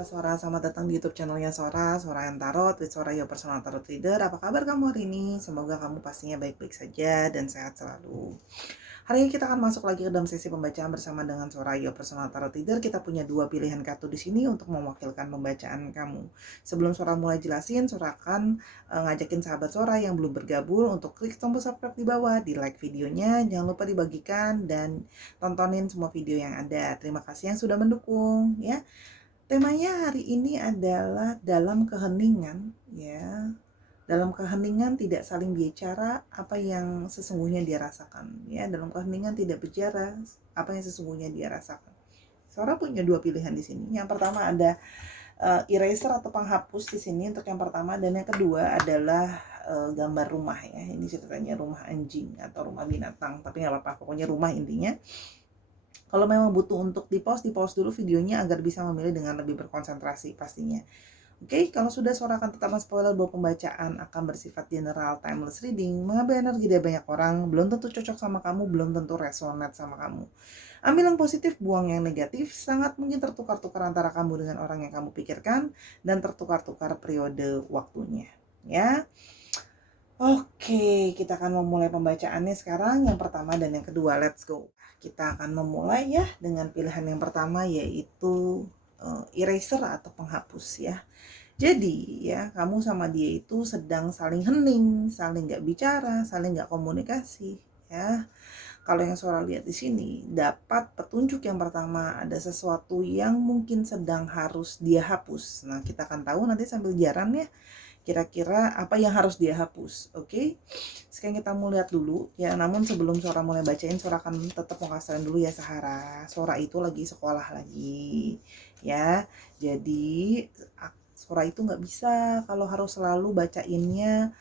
Sahabat Sora, selamat datang di YouTube channelnya Sora yang Tarot with Sora Your Personal Tarot Reader. Apa kabar kamu hari ini? Semoga kamu pastinya baik-baik saja dan sehat selalu. Hari ini kita akan masuk lagi ke dalam sesi pembacaan bersama dengan Sora Your Personal Tarot Reader. Kita punya dua pilihan kartu di sini untuk mewakilkan pembacaan kamu. Sebelum Sora mulai jelasin, Sora akan ngajakin sahabat Sora yang belum bergabung untuk klik tombol subscribe di bawah, di like videonya, jangan lupa dibagikan dan tontonin semua video yang ada. Terima kasih yang sudah mendukung ya. Temanya hari ini adalah dalam keheningan ya. Dalam keheningan tidak saling bicara apa yang sesungguhnya dia rasakan ya. Dalam keheningan tidak bicara apa yang sesungguhnya dia rasakan. Sora punya dua pilihan di sini. Yang pertama ada eraser atau penghapus di sini untuk yang pertama, dan yang kedua adalah gambar rumah ya. Ini ceritanya rumah anjing atau rumah binatang, tapi nggak apa-apa, pokoknya rumah intinya. Kalau memang butuh untuk di pause dulu videonya agar bisa memilih dengan lebih berkonsentrasi pastinya. Oke, kalau sudah Sora akan tetap spoiler bahwa pembacaan akan bersifat general, timeless reading, mengambil energi dari banyak orang, belum tentu cocok sama kamu, belum tentu resonate sama kamu. Ambil yang positif, buang yang negatif, sangat mungkin tertukar-tukar antara kamu dengan orang yang kamu pikirkan, dan tertukar-tukar periode waktunya. Ya, oke, kita akan memulai pembacaannya sekarang, yang pertama dan yang kedua, let's go. Kita akan memulai ya dengan pilihan yang pertama, yaitu eraser atau penghapus ya. Jadi ya, kamu sama dia itu sedang saling hening, saling nggak bicara, saling nggak komunikasi ya. Kalau yang Sora lihat di sini, dapat petunjuk yang pertama, ada sesuatu yang mungkin sedang harus dia hapus. Nah, kita akan tahu nanti sambil jalan ya, kira-kira apa yang harus dia hapus. Oke, sekarang kita mau lihat dulu ya. Namun sebelum Sora mulai bacain, Sora akan tetap mau kasihin dulu ya Sahara. Sora itu lagi sekolah lagi ya, jadi Sora itu nggak bisa kalau harus selalu bacainnya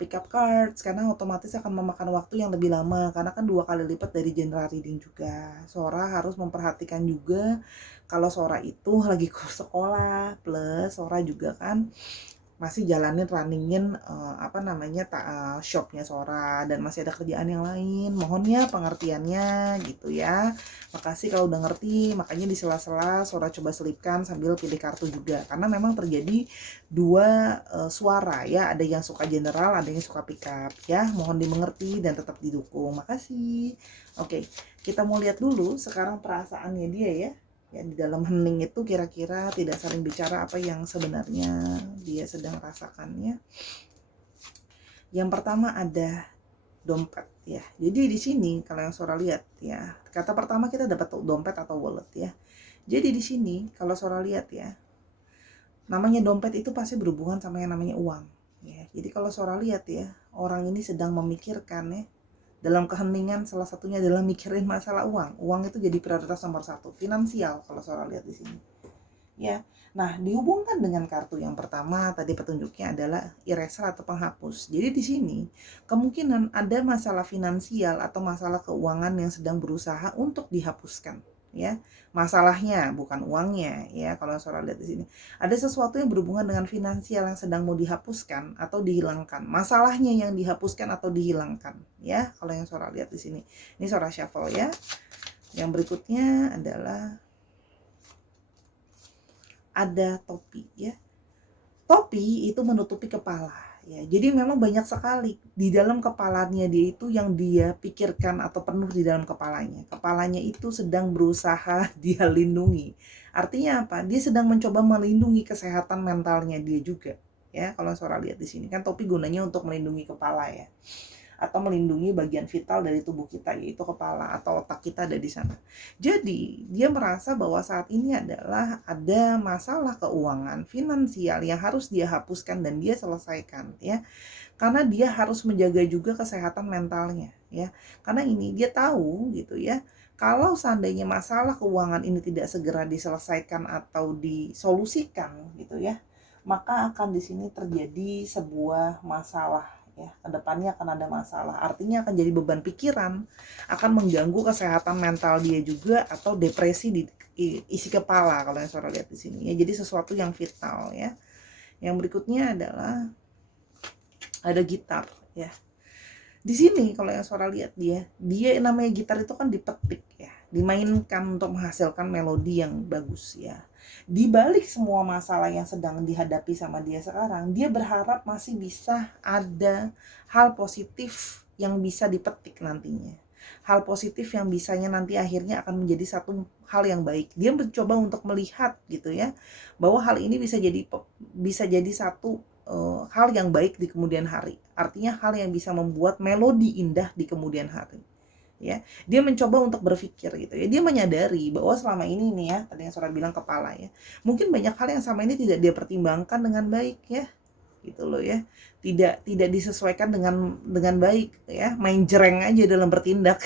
pick up cards, karena otomatis akan memakan waktu yang lebih lama, karena kan 2 kali lipat dari general reading juga. Sora harus memperhatikan juga kalau Sora itu lagi ke sekolah, plus Sora juga kan masih jalanin runningin shopnya Sora, dan masih ada kerjaan yang lain. Mohon ya pengertiannya gitu ya. Makasih kalau udah ngerti. Makanya di sela-sela Sora coba selipkan sambil pilih kartu juga, karena memang terjadi dua suara ya, ada yang suka general, ada yang suka pick up ya. Mohon dimengerti dan tetap didukung. Makasih. Oke, kita mau lihat dulu sekarang perasaannya dia ya. Ya, di dalam hening itu kira-kira tidak saling bicara apa yang sebenarnya dia sedang rasakannya. Yang pertama ada dompet ya. Jadi di sini kalau yang Sora lihat ya, kata pertama kita dapat dompet atau wallet ya. Jadi di sini kalau Sora lihat ya, namanya dompet itu pasti berhubungan sama yang namanya uang ya. Jadi kalau Sora lihat ya, orang ini sedang memikirkan ya, dalam keheningan, salah satunya adalah mikirin masalah uang. Uang itu jadi prioritas nomor 1, finansial kalau Sora lihat di sini. Ya. Nah, dihubungkan dengan kartu yang pertama tadi petunjuknya adalah eraser atau penghapus. Jadi di sini kemungkinan ada masalah finansial atau masalah keuangan yang sedang berusaha untuk dihapuskan, ya. Masalahnya bukan uangnya ya, kalau Sora lihat di sini. Ada sesuatu yang berhubungan dengan finansial yang sedang mau dihapuskan atau dihilangkan. Masalahnya yang dihapuskan atau dihilangkan ya, kalau yang Sora lihat di sini. Ini Sora shuffle ya. Yang berikutnya adalah ada topi ya. Topi itu menutupi kepala ya. Jadi memang banyak sekali di dalam kepalanya dia itu yang dia pikirkan atau penuh di dalam kepalanya. Kepalanya itu sedang berusaha dia lindungi. Artinya apa? Dia sedang mencoba melindungi kesehatan mentalnya dia juga. Ya, kalau Sora lihat di sini kan topi gunanya untuk melindungi kepala ya, atau melindungi bagian vital dari tubuh kita, yaitu kepala atau otak kita ada di sana. Jadi dia merasa bahwa saat ini adalah ada masalah keuangan finansial yang harus dia hapuskan dan dia selesaikan ya, karena dia harus menjaga juga kesehatan mentalnya ya. Karena ini dia tahu gitu ya, kalau seandainya masalah keuangan ini tidak segera diselesaikan atau disolusikan gitu ya, maka akan di sini terjadi sebuah masalah ya, kedepannya akan ada masalah. Artinya akan jadi beban pikiran, akan mengganggu kesehatan mental dia juga, atau depresi di isi kepala kalau yang Sora lihat di sini ya. Jadi sesuatu yang vital ya. Yang berikutnya adalah ada gitar ya. Di sini kalau yang Sora lihat dia namanya gitar itu kan dipetik ya, dimainkan untuk menghasilkan melodi yang bagus ya. di balik semua masalah yang sedang dihadapi sama dia sekarang, dia berharap masih bisa ada hal positif yang bisa dipetik nantinya. Hal positif yang bisanya nanti akhirnya akan menjadi satu hal yang baik. Dia mencoba untuk melihat gitu ya, bahwa hal ini bisa jadi satu hal yang baik di kemudian hari. Artinya hal yang bisa membuat melodi indah di kemudian hari. Ya, dia mencoba untuk berpikir gitu ya, dia menyadari bahwa selama ini nih ya, tadi yang Sora bilang kepala ya, mungkin banyak hal yang sama ini tidak dia pertimbangkan dengan baik ya, gitu loh ya, tidak disesuaikan dengan baik ya, main jereng aja dalam bertindak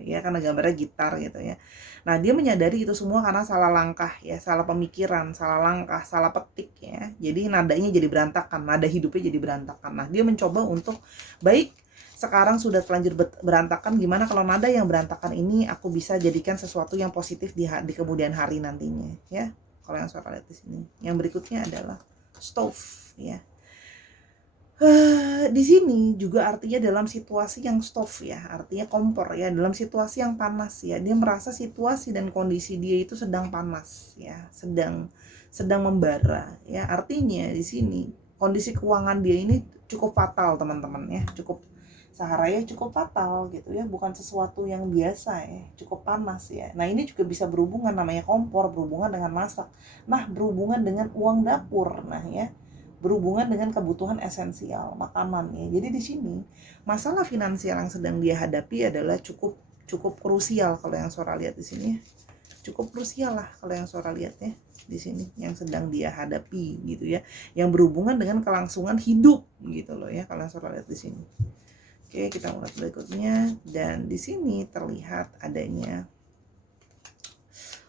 ya, karena gambarnya gitar gitu ya. Nah, dia menyadari itu semua karena salah langkah ya, salah pemikiran, salah langkah, salah petik ya, jadi nadanya jadi berantakan, nada hidupnya jadi berantakan. Nah, dia mencoba untuk baik, sekarang sudah terlanjur berantakan, gimana kalau nada yang berantakan ini aku bisa jadikan sesuatu yang positif di kemudian hari nantinya ya. Kalau yang Sora lihat di sini, yang berikutnya adalah stove ya. Di sini juga artinya dalam situasi yang stove ya, artinya kompor ya, dalam situasi yang panas ya, dia merasa situasi dan kondisi dia itu sedang panas ya, sedang membara ya. Artinya di sini kondisi keuangan dia ini cukup fatal teman-teman ya, cukup Saharaya cukup fatal gitu ya, bukan sesuatu yang biasa ya, cukup panas ya. Nah, ini juga bisa berhubungan, namanya kompor, berhubungan dengan masak. Nah, berhubungan dengan uang dapur. Nah ya, berhubungan dengan kebutuhan esensial, makanan ya. Jadi di sini masalah finansial yang sedang dia hadapi adalah cukup krusial kalau yang Sora lihat di sini ya. Cukup krusial lah kalau yang Sora lihat ya di sini, yang sedang dia hadapi gitu ya, yang berhubungan dengan kelangsungan hidup gitu loh ya, kalau yang Sora lihat di sini. Oke, kita mulai berikutnya, dan di sini terlihat adanya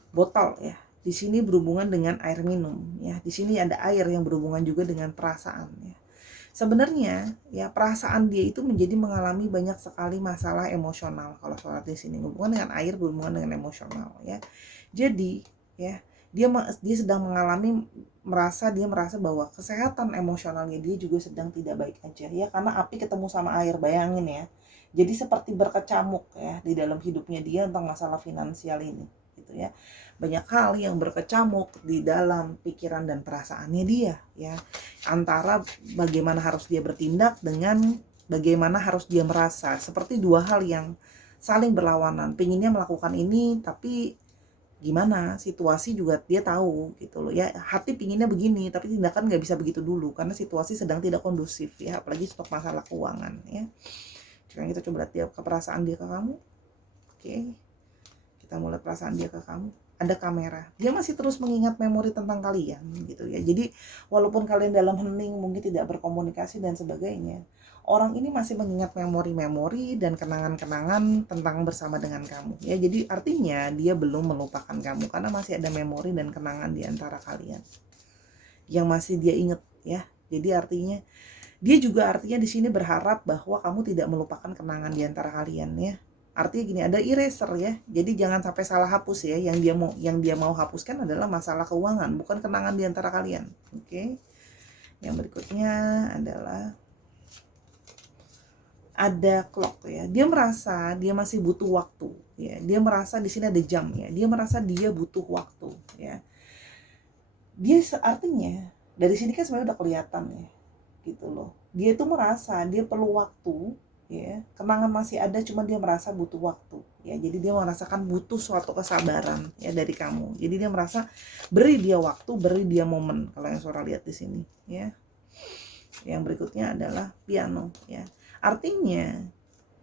botol ya. Di sini berhubungan dengan air minum ya. Di sini ada air yang berhubungan juga dengan perasaan ya. Sebenarnya ya, perasaan dia itu menjadi mengalami banyak sekali masalah emosional kalau soal di sini. Berhubungan dengan air, berhubungan dengan emosional ya. Jadi ya, dia sedang merasa bahwa kesehatan emosionalnya dia juga sedang tidak baik aja ya, karena api ketemu sama air, bayangin ya. Jadi seperti berkecamuk ya di dalam hidupnya dia tentang masalah finansial ini gitu ya. Banyak hal yang berkecamuk di dalam pikiran dan perasaannya dia ya, antara bagaimana harus dia bertindak dengan bagaimana harus dia merasa, seperti dua hal yang saling berlawanan. Pengennya melakukan ini tapi gimana situasi juga dia tahu gitu loh ya, hati pinginnya begini tapi tindakan nggak bisa begitu dulu karena situasi sedang tidak kondusif ya, apalagi stok masalah keuangan ya. Sekarang kita coba lihat dia ke perasaan dia ke kamu. Oke, kita mulai perasaan dia ke kamu. Ada kamera, dia masih terus mengingat memori tentang kalian gitu ya. Jadi walaupun kalian dalam hening mungkin tidak berkomunikasi dan sebagainya, orang ini masih mengingat memori-memori dan kenangan-kenangan tentang bersama dengan kamu ya. Jadi artinya dia belum melupakan kamu karena masih ada memori dan kenangan di antara kalian yang masih dia ingat ya. Jadi artinya dia juga artinya di sini berharap bahwa kamu tidak melupakan kenangan di antara kalian ya. Artinya gini, ada eraser ya. Jadi jangan sampai salah hapus ya. Yang dia mau hapuskan adalah masalah keuangan, bukan kenangan di antara kalian. Oke. Yang berikutnya adalah ada clock ya. Dia merasa dia masih butuh waktu ya. Dia merasa di sini ada jam ya. Dia merasa dia butuh waktu ya. Dia artinya dari sini kan sebenarnya udah kelihatan ya. Gitu loh. Dia itu merasa dia perlu waktu ya, kenangan masih ada cuma dia merasa butuh waktu ya. Jadi dia merasakan butuh suatu kesabaran ya dari kamu. Jadi dia merasa beri dia waktu, beri dia momen, kalau yang Sora lihat di sini ya. Yang berikutnya adalah piano ya. Artinya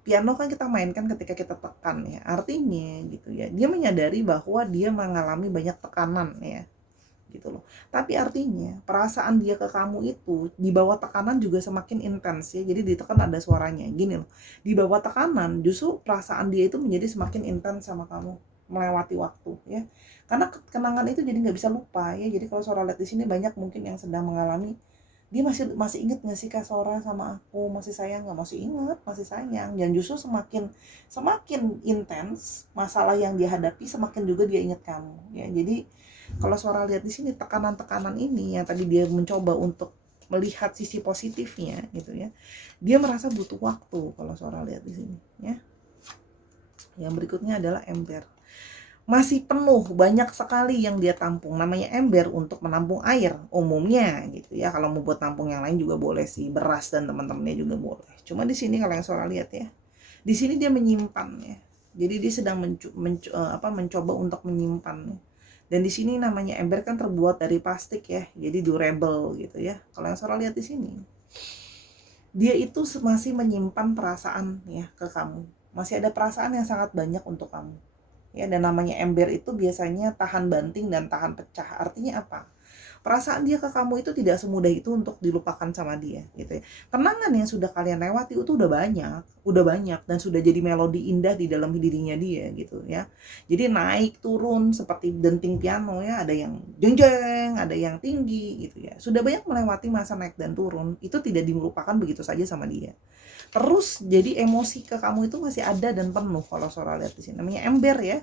piano kan kita mainkan ketika kita tekan ya. Artinya gitu ya, dia menyadari bahwa dia mengalami banyak tekanan ya gitu loh. Tapi artinya perasaan dia ke kamu itu di bawah tekanan juga semakin intens ya. Jadi ditekan ada suaranya. Gini loh. Di bawah tekanan justru perasaan dia itu menjadi semakin intens sama kamu melewati waktu ya. Karena kenangan itu jadi nggak bisa lupa ya. Jadi kalau Sora lihat di sini banyak mungkin yang sedang mengalami, dia masih inget nggak sih Kak Sora sama aku, masih sayang nggak, masih inget, masih sayang. Dan justru semakin intens masalah yang dia hadapi, semakin juga dia ingat kamu ya. Jadi kalau Sora lihat di sini tekanan-tekanan ini yang tadi dia mencoba untuk melihat sisi positifnya gitu ya, dia merasa butuh waktu kalau Sora lihat di sini ya. Yang berikutnya adalah ember. masih penuh, banyak sekali yang dia tampung. Namanya ember untuk menampung air umumnya gitu ya. Kalau mau buat tampung yang lain juga boleh sih, beras dan teman-temannya juga boleh. Cuma di sini kalau yang Sora lihat ya, di sini dia menyimpan ya. Jadi dia sedang mencoba untuk menyimpan. Dan di sini namanya ember kan terbuat dari plastik ya, jadi durable gitu ya. Kalau yang Sora lihat di sini, dia itu masih menyimpan perasaan ya ke kamu. Masih ada perasaan yang sangat banyak untuk kamu. Ya, dan namanya ember itu biasanya tahan banting dan tahan pecah. Artinya apa? Perasaan dia ke kamu itu tidak semudah itu untuk dilupakan sama dia gitu ya. Kenangan yang sudah kalian lewati itu udah banyak dan sudah jadi melodi indah di dalam dirinya dia gitu ya. Jadi naik turun seperti denting piano ya, ada yang jeng-jeng, ada yang tinggi gitu ya. Sudah banyak melewati masa naik dan turun, itu tidak dilupakan begitu saja sama dia. Terus jadi emosi ke kamu itu masih ada dan penuh kalau Sora lihat di sini. Namanya ember ya.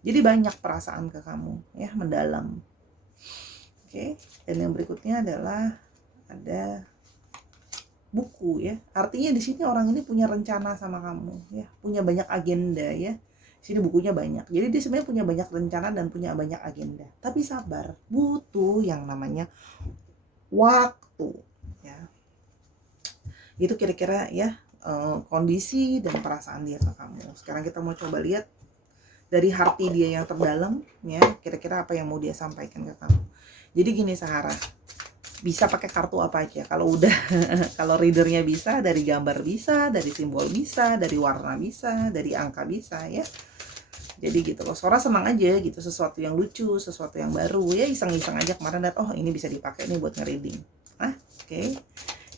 Jadi banyak perasaan ke kamu ya, mendalam. Oke, dan yang berikutnya adalah ada buku ya. Artinya di sini orang ini punya rencana sama kamu ya, punya banyak agenda ya. Di sini bukunya banyak. Jadi dia sebenarnya punya banyak rencana dan punya banyak agenda. Tapi sabar, butuh yang namanya waktu ya. Itu kira-kira ya kondisi dan perasaan dia ke kamu. Sekarang kita mau coba lihat dari hati dia yang terdalam ya, kira-kira apa yang mau dia sampaikan ke kamu. Jadi gini Sahara, bisa pakai kartu apa aja kalau udah kalau readernya bisa, dari gambar bisa, dari simbol bisa, dari warna bisa, dari angka bisa ya. Jadi gitu loh, Sora senang aja gitu, sesuatu yang lucu, sesuatu yang baru ya, iseng-iseng aja kemarin lihat, oh ini bisa dipakai nih buat nge-reading. Oke.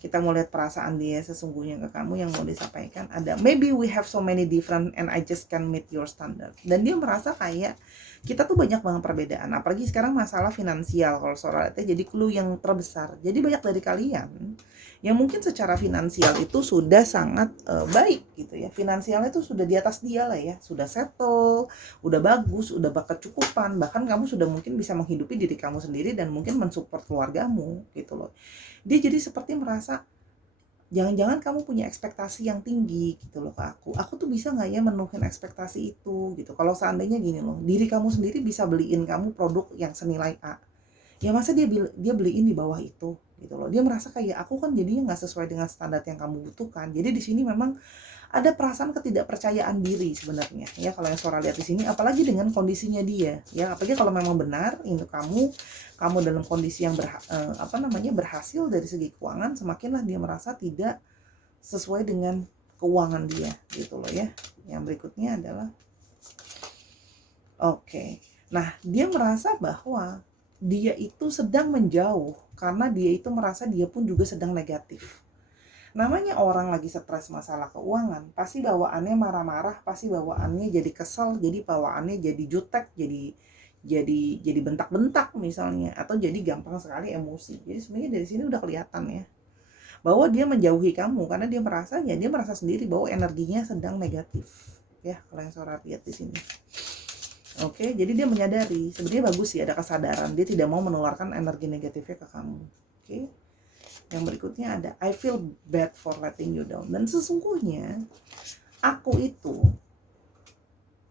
Kita mau lihat perasaan dia sesungguhnya ke kamu yang mau disampaikan. Ada maybe we have so many different and I just can't meet your standard. Dan dia merasa kayak kita tuh banyak banget perbedaan. Apalagi sekarang masalah finansial kalau Sora lihatnya jadi clue yang terbesar. Jadi banyak dari kalian yang mungkin secara finansial itu sudah sangat baik gitu ya. Finansialnya itu sudah di atas dia lah ya. Sudah settle, udah bagus, udah berkecukupan. Bahkan kamu sudah mungkin bisa menghidupi diri kamu sendiri dan mungkin mensupport keluargamu gitu loh. Dia jadi seperti merasa jangan-jangan kamu punya ekspektasi yang tinggi gitu loh ke aku tuh bisa nggak ya menuhin ekspektasi itu gitu. Kalau seandainya gini loh, diri kamu sendiri bisa beliin kamu produk yang senilai A, ya masa dia beliin di bawah itu gitu loh. Dia merasa kayak aku kan jadinya nggak sesuai dengan standar yang kamu butuhkan. Jadi di sini memang ada perasaan ketidakpercayaan diri sebenarnya ya, kalau yang Sora lihat di sini, apalagi dengan kondisinya dia ya. Apalagi kalau memang benar itu kamu dalam kondisi yang berhasil dari segi keuangan, semakinlah dia merasa tidak sesuai dengan keuangan dia gitu loh ya. Yang berikutnya adalah oke. Nah, dia merasa bahwa dia itu sedang menjauh karena dia itu merasa dia pun juga sedang negatif. Namanya orang lagi stres masalah keuangan, pasti bawaannya marah-marah, pasti bawaannya jadi kesel, jadi bawaannya jadi jutek, jadi bentak-bentak misalnya, atau jadi gampang sekali emosi. Jadi sebenarnya dari sini udah kelihatan ya bahwa dia menjauhi kamu karena dia merasa sendiri bahwa energinya sedang negatif. Ya, kalau yang Sora lihat di sini. Oke, jadi dia menyadari, sebenarnya bagus sih ada kesadaran, dia tidak mau menularkan energi negatifnya ke kamu. Oke. Yang berikutnya ada I feel bad for letting you down. Dan sesungguhnya aku itu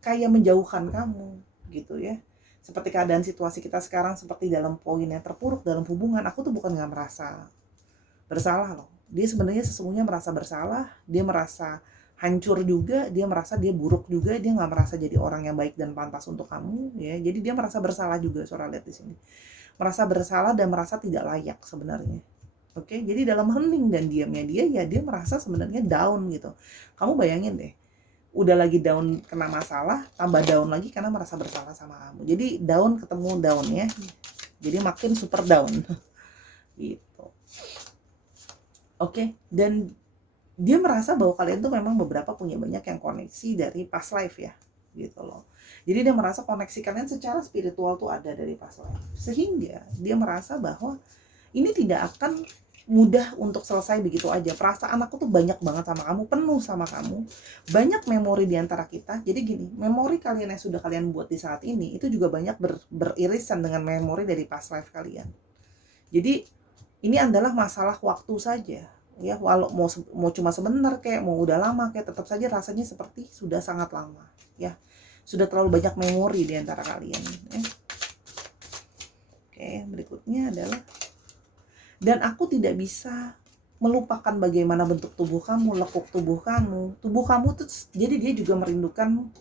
kayak menjauhkan kamu gitu ya. Seperti keadaan situasi kita sekarang, seperti dalam poin yang terpuruk dalam hubungan, aku tuh bukan gak merasa bersalah loh. Dia sebenarnya sesungguhnya merasa bersalah, dia merasa hancur juga, dia merasa dia buruk juga, dia nggak merasa jadi orang yang baik dan pantas untuk kamu ya. Jadi dia merasa bersalah juga, Sora lihat di sini. Merasa bersalah dan merasa tidak layak sebenarnya. Oke, jadi dalam hening dan diamnya dia ya dia merasa sebenarnya down gitu. Kamu bayangin deh, udah lagi down kena masalah, tambah down lagi karena merasa bersalah sama kamu. Jadi down ketemu down ya. Jadi makin super down. Gitu. Oke, dan dia merasa bahwa kalian tuh memang beberapa punya banyak yang koneksi dari past life ya. Gitu loh. Jadi dia merasa koneksi kalian secara spiritual tuh ada dari past life. Sehingga dia merasa bahwa ini tidak akan mudah untuk selesai begitu aja. Perasaan aku tuh banyak banget sama kamu, penuh sama kamu. Banyak memori di antara kita. Jadi gini, memori kalian yang sudah kalian buat di saat ini itu juga banyak beririsan dengan memori dari past life kalian. Jadi ini adalah masalah waktu saja. Ya, walau mau cuma sebentar kayak mau udah lama kayak tetap saja rasanya seperti sudah sangat lama, ya. Sudah terlalu banyak memori di antara kalian ya. Oke, berikutnya adalah, dan aku tidak bisa melupakan bagaimana bentuk tubuh kamu, lekuk tubuh kamu. Tubuh kamu tuh, jadi dia juga merindukan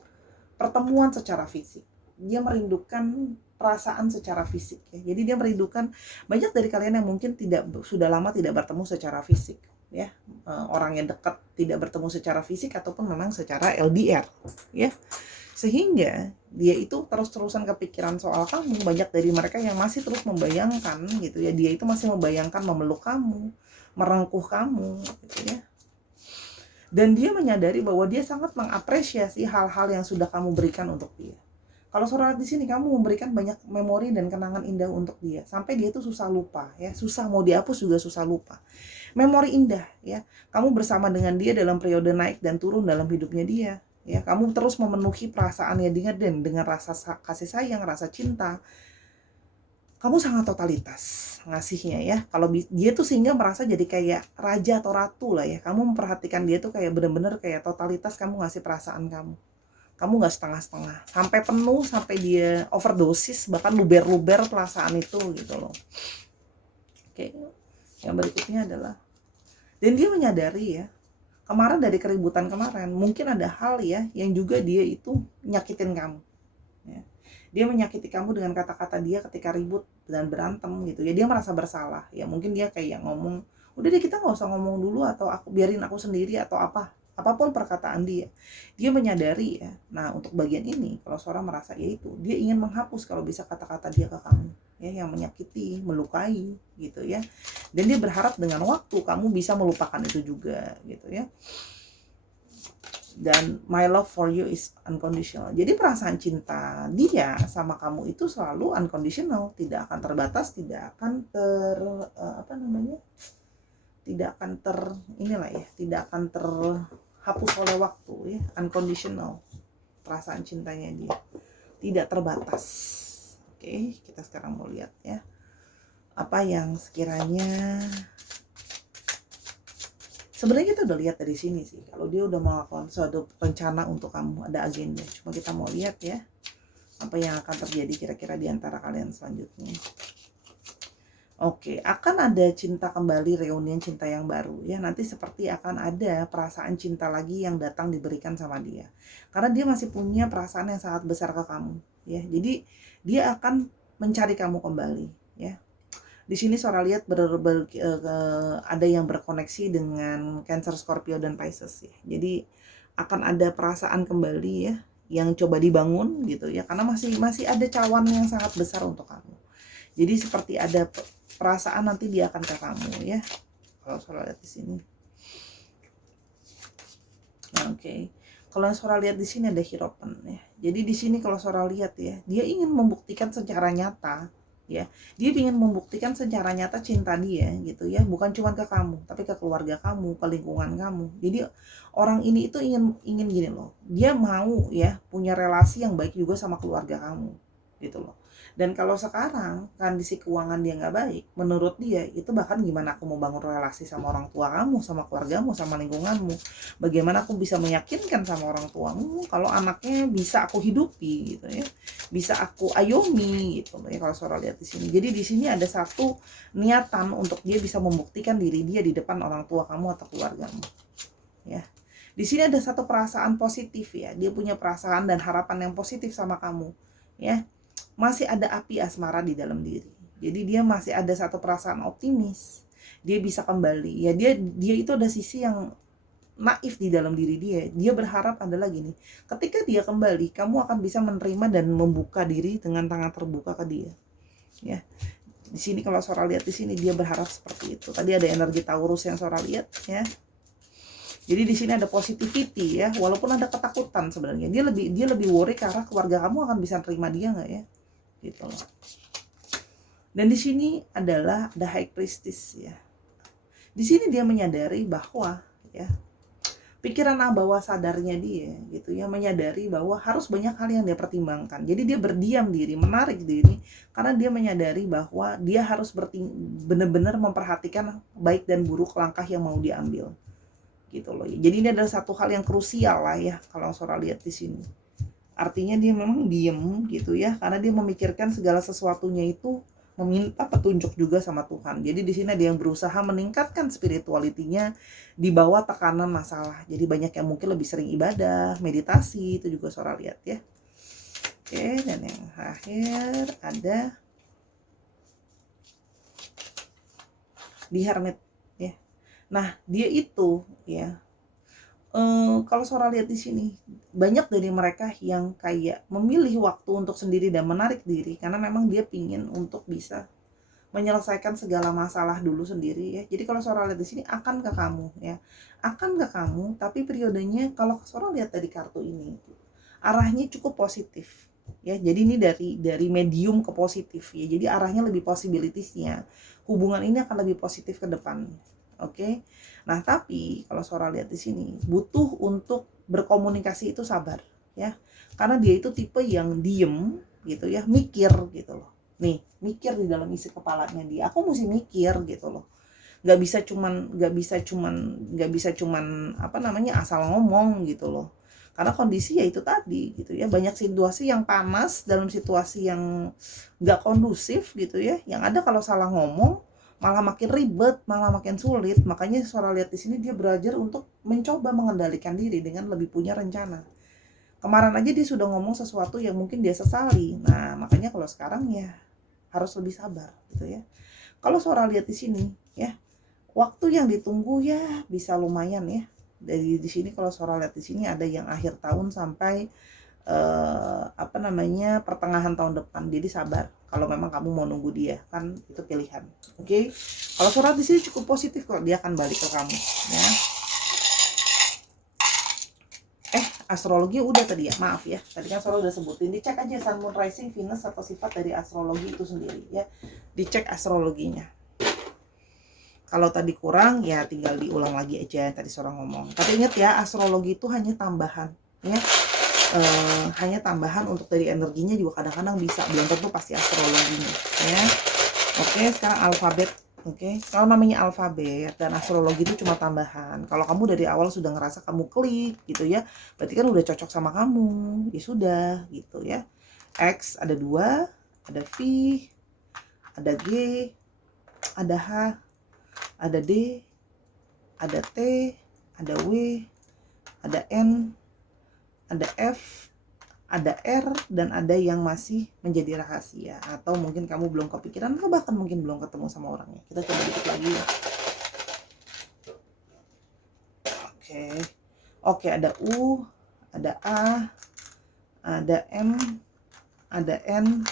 pertemuan secara fisik. Dia merindukan perasaan secara fisik ya. Jadi dia merindukan, banyak dari kalian yang mungkin sudah lama tidak bertemu secara fisik ya. Orang yang dekat tidak bertemu secara fisik ataupun memang secara LDR ya. Sehingga dia itu terus-terusan kepikiran soal kamu. Banyak dari mereka yang masih terus membayangkan gitu ya. Dia itu masih membayangkan memeluk kamu, merengkuh kamu gitu ya. Dan dia menyadari bahwa dia sangat mengapresiasi hal-hal yang sudah kamu berikan untuk dia. Kalau surat di sini kamu memberikan banyak memori dan kenangan indah untuk dia, sampai dia itu susah lupa ya, susah mau dihapus juga susah lupa. Memori indah ya. Kamu bersama dengan dia dalam periode naik dan turun dalam hidupnya dia. Ya, kamu terus memenuhi perasaannya dengan rasa kasih sayang, rasa cinta. Kamu sangat totalitas ngasihnya ya. Kalau dia tuh sehingga merasa jadi kayak raja atau ratu lah ya. Kamu memperhatikan dia tuh kayak bener-bener kayak totalitas, kamu ngasih perasaan kamu. Kamu nggak setengah-setengah. Sampai penuh, sampai dia overdosis, bahkan luber-luber perasaan itu gitu loh. Oke. Yang berikutnya adalah, dan dia menyadari ya, kemarin dari keributan kemarin, mungkin ada hal ya yang juga dia itu nyakitin kamu. Ya. Dia menyakiti kamu dengan kata-kata dia ketika ribut dan berantem gitu ya. Dia merasa bersalah ya. Mungkin dia kayak ngomong, udah deh kita nggak usah ngomong dulu, atau aku biarin aku sendiri, atau apapun perkataan dia. Dia menyadari ya. Nah untuk bagian ini, kalau seorang merasa ya itu, dia ingin menghapus kalau bisa kata-kata dia ke kamu ya, yang menyakiti, melukai gitu ya. Dan dia berharap dengan waktu kamu bisa melupakan itu juga gitu ya. Dan my love for you is unconditional. Jadi perasaan cinta dia sama kamu itu selalu unconditional, tidak akan terbatas, tidak akan tidak akan terhapus oleh waktu ya. Unconditional perasaan cintanya dia, tidak terbatas. Oke, kita sekarang mau lihat ya, apa yang sekiranya sebenarnya kita udah lihat dari sini sih, kalau dia udah melakukan suatu rencana untuk kamu, ada agenda. Cuma kita mau lihat ya, apa yang akan terjadi kira-kira di antara kalian selanjutnya. Oke, akan ada cinta kembali, reunian cinta yang baru ya. Nanti seperti akan ada perasaan cinta lagi yang datang diberikan sama dia. Karena dia masih punya perasaan yang sangat besar ke kamu ya. Jadi dia akan mencari kamu kembali ya. Di sini Sora lihat ada yang berkoneksi dengan Cancer, Scorpio, dan Pisces ya. Jadi akan ada perasaan kembali ya, yang coba dibangun gitu ya, karena masih ada cawan yang sangat besar untuk kamu. Jadi seperti ada perasaan nanti dia akan ke kamu ya. Kalau Sora lihat di sini. Nah, oke. Kalau Sora lihat di sini ada Hierophant ya. Jadi di sini kalau Sora lihat ya, dia ingin membuktikan secara nyata ya, dia ingin membuktikan secara nyata cinta dia gitu ya, bukan cuma ke kamu tapi ke keluarga kamu, ke lingkungan kamu. Jadi orang ini itu ingin gini loh, dia mau ya punya relasi yang baik juga sama keluarga kamu gitu loh. Dan kalau sekarang kondisi keuangan dia nggak baik, menurut dia itu bahkan gimana aku mau bangun relasi sama orang tua kamu, sama keluargamu, sama lingkunganmu, bagaimana aku bisa meyakinkan sama orang tuamu kalau anaknya bisa aku hidupi gitu ya, bisa aku ayomi gitu ya. Kalau Sora lihat di sini, jadi di sini ada satu niatan untuk dia bisa membuktikan diri dia di depan orang tua kamu atau keluargamu ya. Di sini ada satu perasaan positif ya, dia punya perasaan dan harapan yang positif sama kamu ya. Masih ada api asmara di dalam diri. Jadi dia masih ada satu perasaan optimis. Dia bisa kembali. Ya dia itu ada sisi yang naif di dalam diri dia. Dia berharap adalah gini, ketika dia kembali, kamu akan bisa menerima dan membuka diri dengan tangan terbuka ke dia. Ya. Di sini kalau Sora lihat di sini dia berharap seperti itu. Tadi ada energi Taurus yang Sora lihat ya. Jadi di sini ada positivity ya, walaupun ada ketakutan sebenarnya. Dia lebih worry karena keluarga kamu akan bisa terima dia nggak ya? Gitu loh. Dan di sini adalah the High Priestess ya. Di sini dia menyadari bahwa ya, pikiran bawah sadarnya dia gitu ya, menyadari bahwa harus banyak hal yang dia pertimbangkan. Jadi dia berdiam diri, menarik diri karena dia menyadari bahwa dia harus benar-benar memperhatikan baik dan buruk langkah yang mau diambil. Gitu loh. Jadi ini adalah satu hal yang krusial lah ya kalau Sora lihat di sini. Artinya dia memang diem gitu ya, karena dia memikirkan segala sesuatunya itu meminta petunjuk juga sama Tuhan. Jadi di sini ada yang berusaha meningkatkan spiritualitinya di bawah tekanan masalah. Jadi banyak yang mungkin lebih sering ibadah, meditasi, itu juga Sora lihat ya. Oke, dan yang terakhir ada di Hermit ya. Nah, dia itu ya, kalau Sora lihat di sini banyak dari mereka yang kayak memilih waktu untuk sendiri dan menarik diri karena memang dia pingin untuk bisa menyelesaikan segala masalah dulu sendiri ya. Jadi kalau Sora lihat di sini akan ke kamu ya, akan ke kamu, tapi periodenya kalau Sora lihat dari kartu ini arahnya cukup positif ya. Jadi ini dari medium ke positif ya. Jadi arahnya lebih possibilitiesnya. Hubungan ini akan lebih positif ke depan. Oke. Nah, tapi kalau Sora lihat di sini butuh untuk berkomunikasi itu sabar ya. Karena dia itu tipe yang diem gitu ya, mikir gitu loh. Nih, mikir di dalam isi kepalanya dia. Aku mesti mikir gitu loh. Nggak bisa cuman apa namanya asal ngomong gitu loh, karena kondisi ya itu tadi gitu ya, banyak situasi yang panas dalam situasi yang nggak kondusif gitu ya, yang ada kalau salah ngomong malah makin ribet, malah makin sulit. Makanya Suara lihat di sini dia belajar untuk mencoba mengendalikan diri dengan lebih punya rencana. Kemarin aja dia sudah ngomong sesuatu yang mungkin dia sesali, nah makanya kalau sekarang ya harus lebih sabar gitu ya. Kalau Suara lihat di sini ya, waktu yang ditunggu ya bisa lumayan ya. Dari di sini kalau Sora lihat di sini ada yang akhir tahun sampai apa namanya pertengahan tahun depan. Jadi sabar. Kalau memang kamu mau nunggu dia, kan itu pilihan. Oke. Kalau Sora di sini cukup positif kok, dia akan balik ke kamu ya. Astrologi udah tadi ya, maaf ya. Tadi kan Sora udah sebutin. Dicek aja Sun, Moon, Rising, Venus atau sifat dari astrologi itu sendiri ya. Dicek astrologinya. Kalau tadi kurang ya tinggal diulang lagi aja yang tadi seorang ngomong. Tapi ingat ya, astrologi itu hanya tambahan ya. Hanya tambahan untuk dari energinya juga kadang-kadang bisa, belum tentu pasti astrologinya ya. Oke, sekarang alfabet. Oke, kalau namanya alfabet dan astrologi itu cuma tambahan. Kalau kamu dari awal sudah ngerasa kamu klik gitu ya, berarti kan udah cocok sama kamu. Ya sudah gitu ya. X ada 2, ada V, ada G, ada H, ada D, ada T, ada W, ada N, ada F, ada R, dan ada yang masih menjadi rahasia atau mungkin kamu belum kepikiran atau bahkan mungkin belum ketemu sama orangnya. Kita coba dikit lagi. Oke, ada U, ada A, ada M, ada N,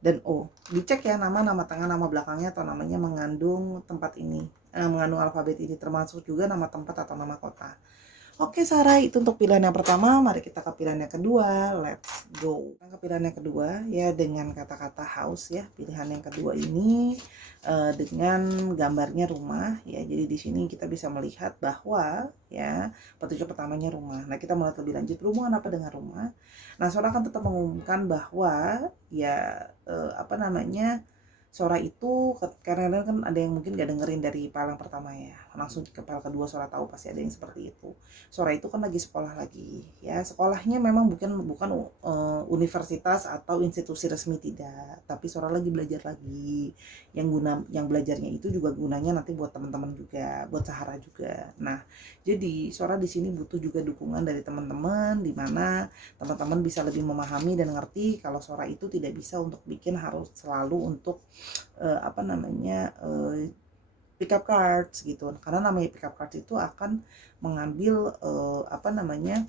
dan O. Dicek ya nama tengah, nama belakangnya atau namanya mengandung tempat ini, mengandung alfabet ini, termasuk juga nama tempat atau nama kota. Oke Sarai, itu untuk pilihan yang pertama. Mari kita ke pilihan yang kedua. Let's go. Ke pilihan yang kedua ya, dengan kata-kata house ya. Pilihan yang kedua ini dengan gambarnya rumah ya. Jadi di sini kita bisa melihat bahwa ya petunjuk pertamanya rumah. Nah, kita mulai lebih lanjut, berhubungan apa dengan rumah. Nah, Sora akan tetap mengumumkan bahwa ya apa namanya, Sora itu karena kan ada yang mungkin gak dengerin dari file yang pertama ya, langsung ke file kedua. Sora tahu pasti ada yang seperti itu. Sora itu kan lagi sekolah lagi ya, sekolahnya memang bukan universitas atau institusi resmi, tidak, tapi Sora lagi belajar lagi, yang belajarnya itu juga gunanya nanti buat teman-teman juga, buat Sahara juga. Nah, jadi Sora di sini butuh juga dukungan dari teman-teman, di mana teman-teman bisa lebih memahami dan ngerti kalau Sora itu tidak bisa untuk bikin harus selalu untuk apa namanya pick up cards gitu, karena namanya pick up cards itu akan mengambil apa namanya,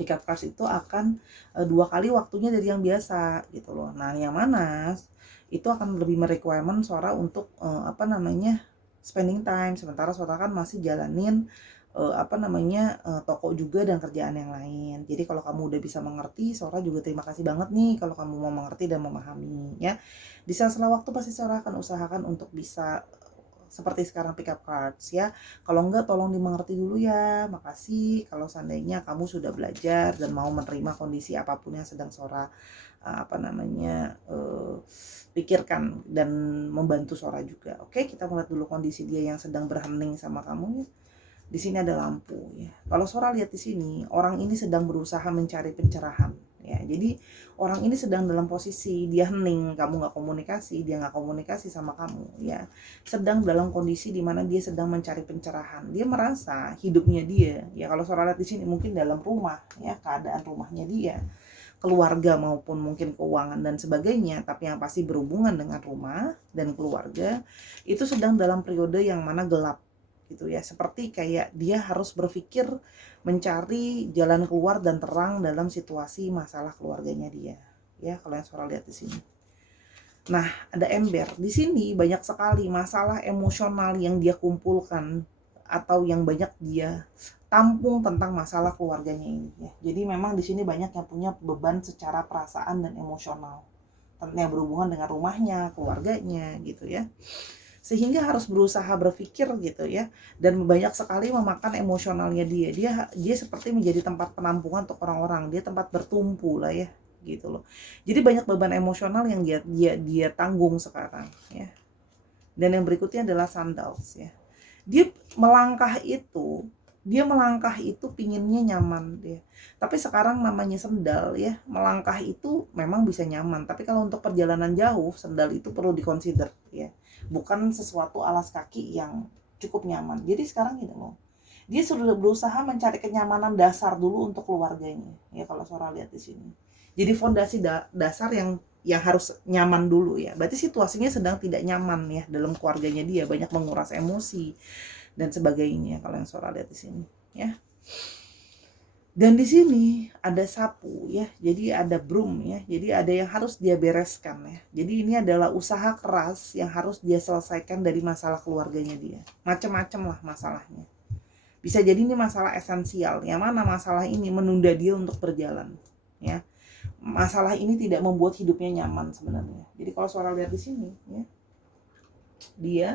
pick up cards itu akan 2 kali waktunya dari yang biasa gitu loh. Nah, yang mana itu akan lebih merequirement Sora untuk apa namanya, spending time, sementara Sora kan masih jalanin apa namanya, toko juga dan kerjaan yang lain. Jadi kalau kamu udah bisa mengerti, Sora juga terima kasih banget nih kalau kamu mau mengerti dan memahami ya. Di sela-sela waktu pasti Sora akan usahakan untuk bisa seperti sekarang pick up cards ya. Kalau enggak tolong dimengerti dulu ya. Makasih kalau seandainya kamu sudah belajar dan mau menerima kondisi apapun yang sedang Sora apa namanya pikirkan dan membantu Sora juga. Oke, kita melihat dulu kondisi dia yang sedang berhening sama kamu ya. Di sini ada lampu ya. Kalau Sora lihat di sini, orang ini sedang berusaha mencari pencerahan ya. Jadi orang ini sedang dalam posisi dia hening, kamu nggak komunikasi, dia nggak komunikasi sama kamu ya. Sedang dalam kondisi di mana dia sedang mencari pencerahan. Dia merasa hidupnya dia ya, kalau Sora lihat di sini mungkin dalam rumah ya, keadaan rumahnya dia, keluarga maupun mungkin keuangan dan sebagainya, tapi yang pasti berhubungan dengan rumah dan keluarga, itu sedang dalam periode yang mana gelap gitu ya, seperti kayak dia harus berpikir mencari jalan keluar dan terang dalam situasi masalah keluarganya dia ya, kalau yang Sora lihat di sini. Nah, ada ember di sini, banyak sekali masalah emosional yang dia kumpulkan atau yang banyak dia tampung tentang masalah keluarganya ini ya. Jadi memang di sini banyak yang punya beban secara perasaan dan emosional, tentunya berhubungan dengan rumahnya, keluarganya gitu ya, sehingga harus berusaha berpikir gitu ya, dan banyak sekali memakan emosionalnya dia seperti menjadi tempat penampungan untuk orang-orang, dia tempat bertumpu lah ya gitu loh. Jadi banyak beban emosional yang dia tanggung sekarang ya. Dan yang berikutnya adalah sandals ya. Dia melangkah itu pinginnya nyaman dia. Tapi sekarang namanya sendal ya, melangkah itu memang bisa nyaman, tapi kalau untuk perjalanan jauh, sendal itu perlu dikonsider ya. Bukan sesuatu alas kaki yang cukup nyaman. Jadi sekarang gitu loh. Dia sudah berusaha mencari kenyamanan dasar dulu untuk keluarganya. Ya kalau Sora lihat di sini. Jadi fondasi dasar yang harus nyaman dulu ya. Berarti situasinya sedang tidak nyaman ya dalam keluarganya dia, banyak menguras emosi dan sebagainya kalau yang Sora lihat di sini ya. Dan di sini ada sapu ya, jadi ada broom ya, jadi ada yang harus dia bereskan ya. Jadi ini adalah usaha keras yang harus dia selesaikan dari masalah keluarganya dia. Macam-macam lah masalahnya. Bisa jadi ini masalah esensial, yang mana masalah ini menunda dia untuk berjalan ya. Masalah ini tidak membuat hidupnya nyaman sebenarnya. Jadi kalau Sora lihat di sini ya, dia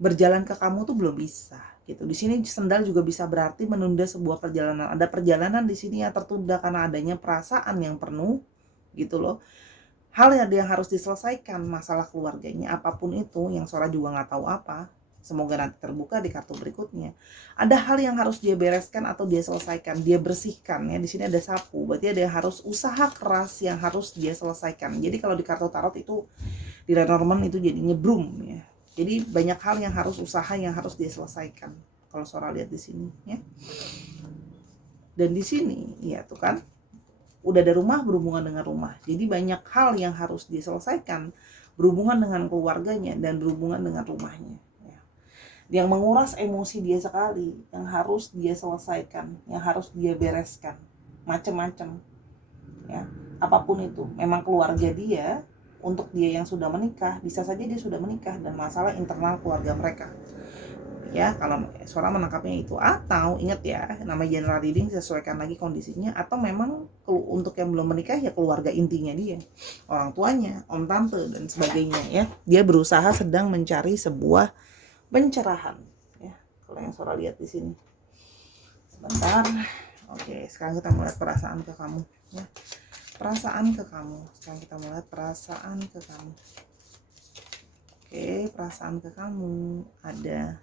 berjalan ke kamu tuh belum bisa gitu. Di sini sendal juga bisa berarti menunda sebuah perjalanan. Ada perjalanan di sini yang tertunda karena adanya perasaan yang penuh gitu loh. Hal yang harus diselesaikan, masalah keluarganya apapun itu, yang Sora juga nggak tahu apa. Semoga nanti terbuka di kartu berikutnya. Ada hal yang harus dia bereskan atau dia selesaikan, dia bersihkan ya. Di sini ada sapu, berarti ada yang harus usaha keras yang harus dia selesaikan. Jadi kalau di kartu tarot itu di Lenormand itu jadinya broom ya. Jadi banyak hal yang harus usaha yang harus dia selesaikan. Kalau Sora lihat di sini ya. Dan di sini ya tuh kan udah ada rumah, berhubungan dengan rumah. Jadi banyak hal yang harus diselesaikan berhubungan dengan keluarganya dan berhubungan dengan rumahnya ya. Yang menguras emosi dia sekali, yang harus dia selesaikan, yang harus dia bereskan, macam-macam ya. Apapun itu, memang keluarga dia, untuk dia yang sudah menikah, bisa saja dia sudah menikah dan masalah internal keluarga mereka ya, kalau Sora menangkapnya itu. Atau ingat ya, nama general reading, sesuaikan lagi kondisinya. Atau memang untuk yang belum menikah ya keluarga intinya dia, orang tuanya, om tante dan sebagainya ya. Dia berusaha sedang mencari sebuah pencerahan ya, kalau yang Sora lihat di sini. Sebentar. Oke, sekarang kita melihat perasaan ke kamu ya. Perasaan ke kamu. Sekarang kita melihat perasaan ke kamu. Oke, perasaan ke kamu ada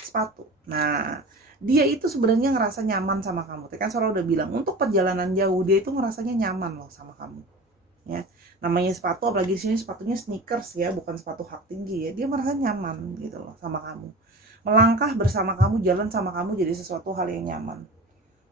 sepatu. Nah, dia itu sebenarnya ngerasa nyaman sama kamu. Kan Sora udah bilang, untuk perjalanan jauh dia itu ngerasanya nyaman loh sama kamu. Ya, namanya sepatu, apalagi di sini sepatunya sneakers ya, bukan sepatu hak tinggi ya. Dia merasa nyaman gitu loh sama kamu. Melangkah bersama kamu, jalan sama kamu jadi sesuatu hal yang nyaman.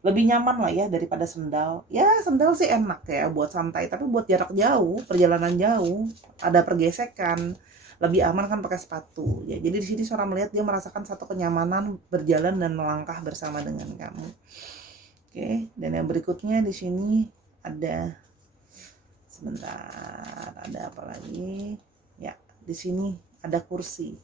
Lebih nyaman lah ya daripada sendal. Ya, sendal sih enak ya buat santai, tapi buat jarak jauh, perjalanan jauh, ada pergesekan, lebih aman kan pakai sepatu ya. Jadi di sini Sora melihat dia merasakan satu kenyamanan berjalan dan melangkah bersama dengan kamu. Oke, dan yang berikutnya di sini ada, sebentar, ada apa lagi ya, di sini ada kursi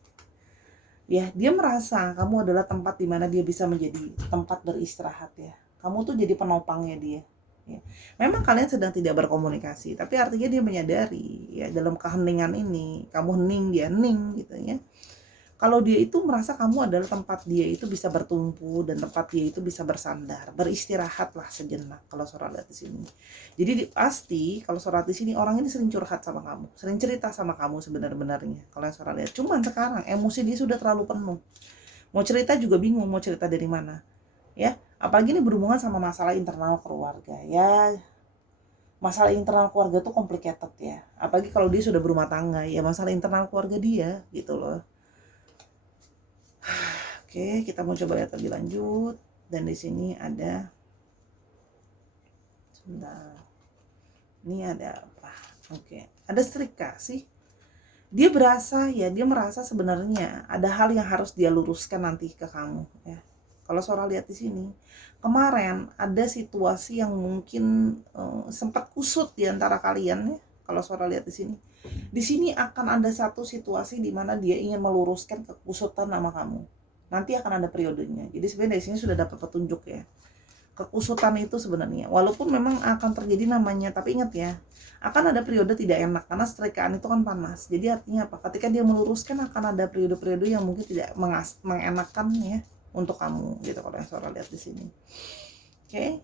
ya. Dia merasa kamu adalah tempat di mana dia bisa menjadi tempat beristirahat ya. Kamu tuh jadi penopangnya dia ya. Memang kalian sedang tidak berkomunikasi, tapi artinya dia menyadari ya, dalam keheningan ini kamu hening, dia hening gitu ya. Kalau dia itu merasa kamu adalah tempat dia itu bisa bertumpu dan tempat dia itu bisa bersandar, beristirahatlah sejenak kalau Sora lihat di sini. Jadi pasti kalau Sora di sini orang ini sering curhat sama kamu, sering cerita sama kamu sebenarnya kalau yang Sora lihat. Cuman sekarang emosi dia sudah terlalu penuh. Mau cerita juga bingung mau cerita dari mana. Ya, apalagi ini berhubungan sama masalah internal keluarga ya. Masalah internal keluarga tuh complicated ya. Apalagi kalau dia sudah berumah tangga ya, masalah internal keluarga dia gitu loh. Oke, kita mau coba lihat lebih lanjut. Dan di sini ada, sebentar, ini ada apa? Oke, ada setrika sih. Dia merasa sebenarnya ada hal yang harus dia luruskan nanti ke kamu ya. Kalau Sora lihat di sini, kemarin ada situasi yang mungkin sempat kusut di antara kalian ya. Kalau Sora lihat di sini akan ada satu situasi di mana dia ingin meluruskan kekusutan sama kamu. Nanti akan ada periodenya. Jadi sebenarnya dari sini sudah dapat petunjuk ya. Kekusutan itu sebenarnya, walaupun memang akan terjadi namanya, tapi ingat ya, akan ada periode tidak enak karena setrikaan itu kan panas. Jadi artinya apa? Ketika dia meluruskan akan ada periode-periode yang mungkin tidak mengenakan ya untuk kamu gitu kalau yang Sora lihat di sini. Oke.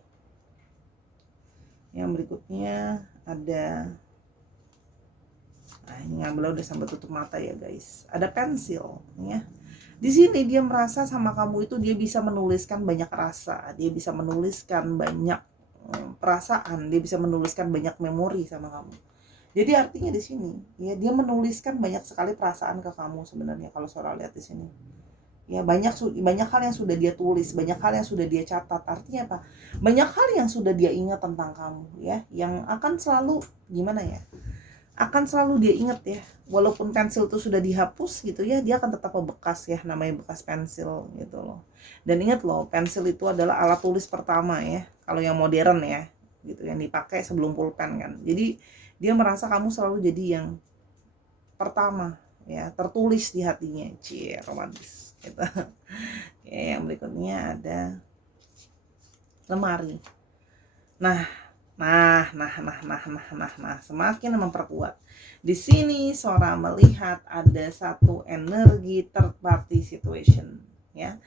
Yang berikutnya ada, nah ini ngambil udah sampai tutup mata ya guys. Ada pensil ya. Di sini dia merasa sama kamu itu dia bisa menuliskan banyak rasa, dia bisa menuliskan banyak perasaan, dia bisa menuliskan banyak memori sama kamu. Jadi artinya di sini ya dia menuliskan banyak sekali perasaan ke kamu sebenarnya kalau Sora lihat di sini. Ya banyak hal yang sudah dia tulis, banyak hal yang sudah dia catat. Artinya apa? Banyak hal yang sudah dia ingat tentang kamu ya, yang akan selalu gimana ya? Akan selalu dia ingat ya, walaupun pensil itu sudah dihapus gitu ya, dia akan tetap bekas ya, namanya bekas pensil gitu loh. Dan ingat loh, pensil itu adalah alat tulis pertama ya, kalau yang modern ya gitu, yang dipakai sebelum pulpen kan. Jadi dia merasa kamu selalu jadi yang pertama ya, tertulis di hatinya. Cie, romantis gitu. Oke, yang berikutnya ada lemari. Nah, semakin memperkuat. Di sini Sora melihat ada satu energi third party situation, ya.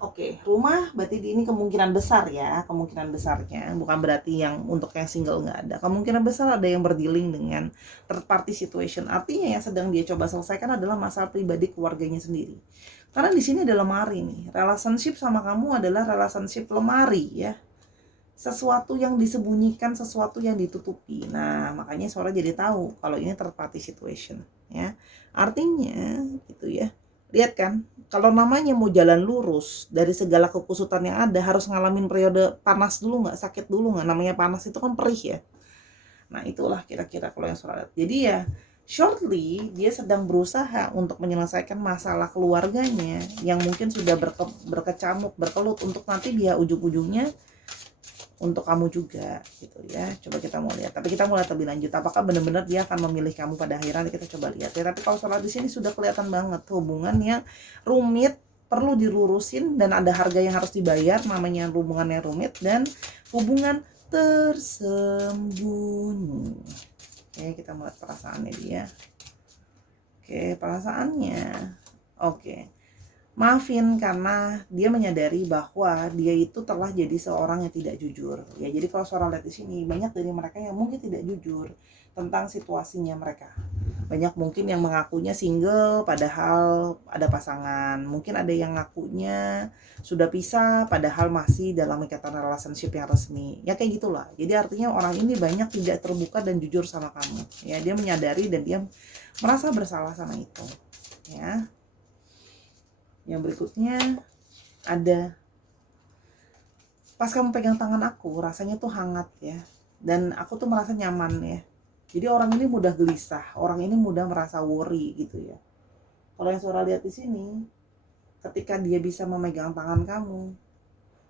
Oke, rumah berarti ini kemungkinan besar ya, kemungkinan besarnya bukan berarti yang untuk yang single nggak ada. Kemungkinan besar ada yang berdealing dengan third party situation. Artinya yang sedang dia coba selesaikan adalah masalah pribadi keluarganya sendiri. Karena di sini ada lemari nih. Relationship sama kamu adalah relationship lemari ya. Sesuatu yang disembunyikan, sesuatu yang ditutupi. Nah, makanya Sora jadi tahu kalau ini third party situation ya. Artinya gitu ya. Lihat kan, kalau namanya mau jalan lurus dari segala kekusutan yang ada harus ngalamin periode panas dulu nggak, sakit dulu nggak. Namanya panas itu kan perih ya. Nah, itulah kira-kira kalau yang Sora lihat. Jadi ya shortly dia sedang berusaha untuk menyelesaikan masalah keluarganya yang mungkin sudah berkecamuk, berkelut untuk nanti dia ujung-ujungnya untuk kamu juga gitu ya. Coba kita mau lihat, tapi kita mau lihat lebih lanjut apakah benar-benar dia akan memilih kamu pada akhirnya, kita coba lihat ya. Tapi kalau Sora di sini sudah kelihatan banget hubungan yang rumit, perlu dilurusin dan ada harga yang harus dibayar, namanya hubungan yang rumit dan hubungan tersembunyi. Oke, kita melihat perasaannya dia. Oke, perasaannya oke. Maafin karena dia menyadari bahwa dia itu telah jadi seorang yang tidak jujur. Ya, jadi kalau Sora lihat di sini banyak dari mereka yang mungkin tidak jujur tentang situasinya mereka. Banyak mungkin yang mengakunya single padahal ada pasangan. Mungkin ada yang ngakunya sudah pisah padahal masih dalam ikatan relationship yang resmi. Ya kayak gitulah. Jadi artinya orang ini banyak tidak terbuka dan jujur sama kamu. Ya, dia menyadari dan dia merasa bersalah sama itu. Ya. Yang berikutnya ada, pas kamu pegang tangan aku rasanya tuh hangat ya, dan aku tuh merasa nyaman ya. Jadi orang ini mudah gelisah, orang ini mudah merasa worry gitu ya. Kalau yang Sora lihat di sini, ketika dia bisa memegang tangan kamu,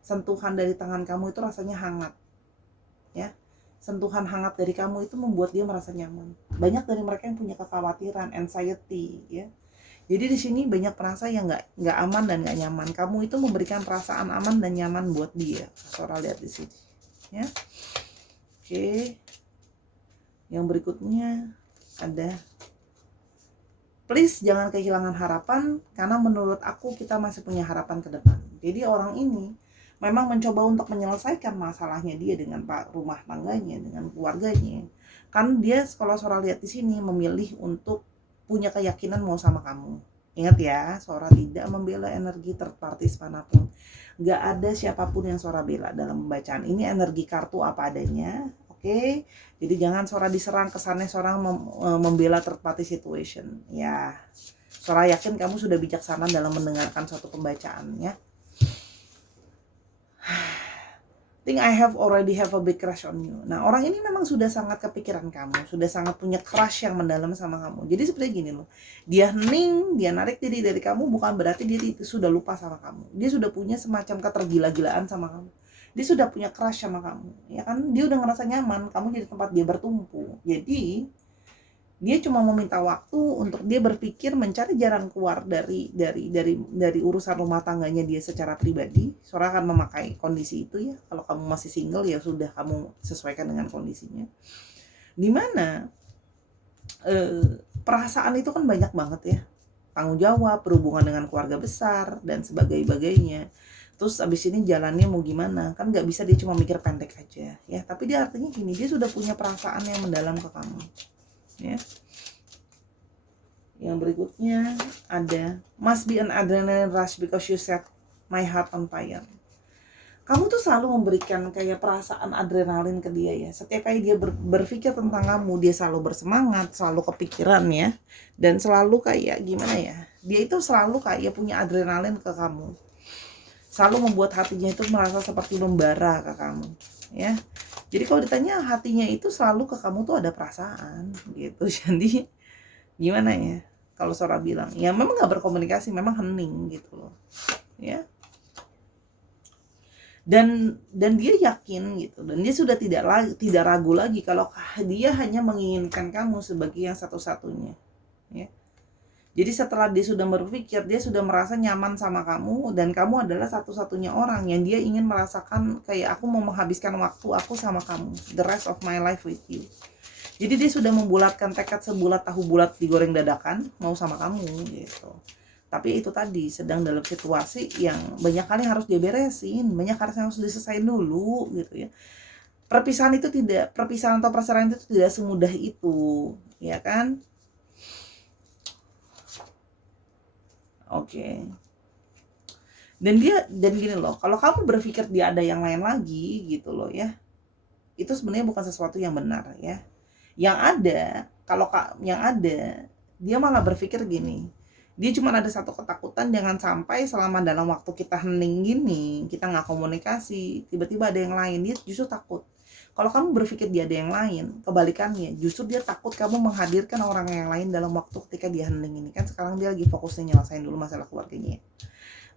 sentuhan dari tangan kamu itu rasanya hangat ya. Sentuhan hangat dari kamu itu membuat dia merasa nyaman. Banyak dari mereka yang punya kekhawatiran, anxiety ya. Jadi di sini banyak perasa yang nggak aman dan nggak nyaman. Kamu itu memberikan perasaan aman dan nyaman buat dia. Sora lihat di sini, ya. Oke. Yang berikutnya ada Please jangan kehilangan harapan, karena menurut aku kita masih punya harapan ke depan. Jadi orang ini memang mencoba untuk menyelesaikan masalahnya dia dengan rumah tangganya, dengan keluarganya. Kan dia, kalau Sora lihat di sini, memilih untuk punya keyakinan mau sama kamu. Ingat ya, Sora tidak membela energi third parties manapun. Gak ada siapapun yang Sora bela dalam pembacaan ini. Energi kartu apa adanya, oke? Jadi jangan Sora diserang, kesannya Sora membela third party situation. Ya, Sora yakin kamu sudah bijaksana dalam mendengarkan suatu pembacaan ya. Think I already have a big crush on you. Nah, orang ini memang sudah sangat kepikiran kamu, sudah sangat punya crush yang mendalam sama kamu. Jadi seperti gini loh, dia hening, dia narik diri dari kamu, bukan berarti dia sudah lupa sama kamu. Dia sudah punya semacam ketergila-gilaan sama kamu. Dia sudah punya crush sama kamu, ya kan? Dia udah ngerasa nyaman, kamu jadi tempat dia bertumpu. Jadi dia cuma meminta waktu untuk dia berpikir mencari jalan keluar dari urusan rumah tangganya dia secara pribadi. Sora akan memakai kondisi itu ya. Kalau kamu masih single ya sudah, kamu sesuaikan dengan kondisinya. Dimana perasaan itu kan banyak banget ya, tanggung jawab, berhubungan dengan keluarga besar dan sebagainya. Terus abis ini jalannya mau gimana, kan nggak bisa dia cuma mikir pendek aja ya. Tapi dia artinya gini, dia sudah punya perasaan yang mendalam ke kamu ya. Yang berikutnya ada must be an adrenaline rush because you set my heart on fire. Kamu tuh selalu memberikan kayak perasaan adrenalin ke dia ya. Setiap kali dia berpikir tentang kamu, dia selalu bersemangat, selalu kepikiran ya. Dan selalu kayak gimana ya, dia itu selalu kayak punya adrenalin ke kamu, selalu membuat hatinya itu merasa seperti membara ke kamu ya. Jadi kalau ditanya hatinya itu selalu ke kamu tuh ada perasaan gitu. Jadi gimana ya, kalau Sora bilang ya memang nggak berkomunikasi, memang hening gitu loh ya. Dan dia yakin gitu, dan dia sudah tidak ragu lagi kalau dia hanya menginginkan kamu sebagai yang satu-satunya ya. Jadi setelah dia sudah berpikir, dia sudah merasa nyaman sama kamu, dan kamu adalah satu-satunya orang yang dia ingin merasakan kayak, aku mau menghabiskan waktu aku sama kamu, the rest of my life with you. Jadi dia sudah membulatkan tekad sebulat tahu bulat digoreng dadakan, mau sama kamu gitu. Tapi itu tadi, sedang dalam situasi yang banyak kali harus dia beresin, banyak hal yang harus diselesain dulu gitu ya. Perpisahan atau perceraian itu tidak semudah itu, ya kan? Oke. Dan gini loh, kalau kamu berpikir dia ada yang lain lagi gitu loh ya, itu sebenarnya bukan sesuatu yang benar ya. Yang ada dia malah berpikir gini, dia cuma ada satu ketakutan, jangan sampai selama dalam waktu kita hening gini, kita nggak komunikasi, tiba-tiba ada yang lain. Dia justru takut kalau kamu berpikir dia ada yang lain, kebalikannya, justru dia takut kamu menghadirkan orang yang lain dalam waktu ketika dia hening ini. Kan sekarang dia lagi fokusnya nyelesain dulu masalah keluarganya.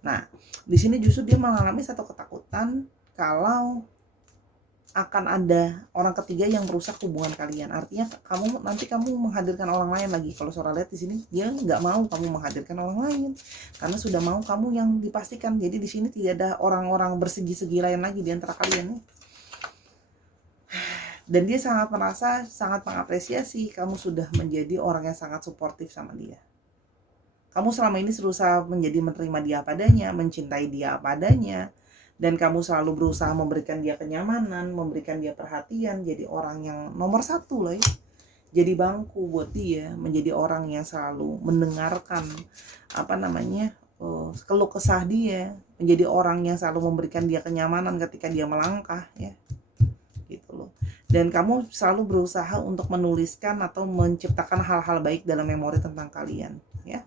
Nah, di sini justru dia mengalami satu ketakutan kalau akan ada orang ketiga yang merusak hubungan kalian. Artinya nanti kamu menghadirkan orang lain lagi. Kalau Sora lihat di sini, dia nggak mau kamu menghadirkan orang lain, karena sudah mau kamu yang dipastikan. Jadi di sini tidak ada orang-orang bersegi-segi lain lagi di antara kalian. Dan dia sangat mengapresiasi kamu sudah menjadi orang yang sangat suportif sama dia. Kamu selama ini berusaha menerima dia apa adanya, mencintai dia apa adanya, dan kamu selalu berusaha memberikan dia kenyamanan, memberikan dia perhatian, jadi orang yang nomor satu loh ya. Jadi bangku buat dia, menjadi orang yang selalu mendengarkan keluh kesah dia, menjadi orang yang selalu memberikan dia kenyamanan ketika dia melangkah ya. Gitu loh. Dan kamu selalu berusaha untuk menuliskan atau menciptakan hal-hal baik dalam memori tentang kalian ya.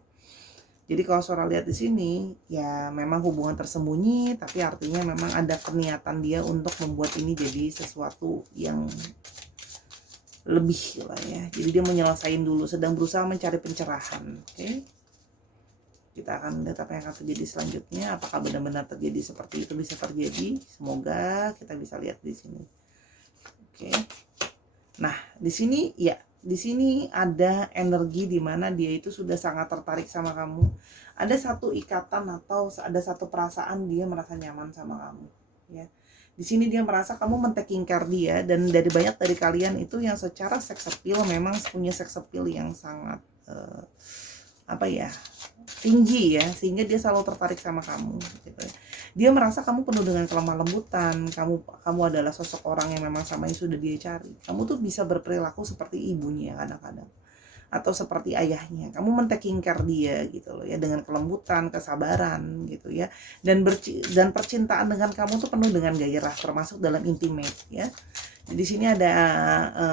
Jadi kalau Sora lihat di sini ya, memang hubungan tersembunyi, tapi artinya memang ada niatan dia untuk membuat ini jadi sesuatu yang lebih lah ya. Jadi dia menyelesaikan dulu, sedang berusaha mencari pencerahan. Oke. Kita akan lihat apa yang akan terjadi selanjutnya. Apakah benar-benar terjadi seperti itu, bisa terjadi? Semoga kita bisa lihat di sini. Oke. Nah, di sini ada energi di mana dia itu sudah sangat tertarik sama kamu. Ada satu ikatan atau ada satu perasaan dia merasa nyaman sama kamu, ya. Di sini dia merasa kamu men-taking care dia, dan banyak dari kalian itu yang secara sex appeal memang punya sex appeal yang sangat apa ya, tinggi ya, sehingga dia selalu tertarik sama kamu gitu ya. Dia merasa kamu penuh dengan kelemah lembutan, kamu adalah sosok orang yang memang sama yang sudah dia cari. Kamu tuh bisa berperilaku seperti ibunya kadang-kadang, atau seperti ayahnya. Kamu men-taking care dia gitu loh ya, dengan kelembutan, kesabaran gitu ya. Dan percintaan dengan kamu tuh penuh dengan gairah, termasuk dalam intimate ya. Di sini ada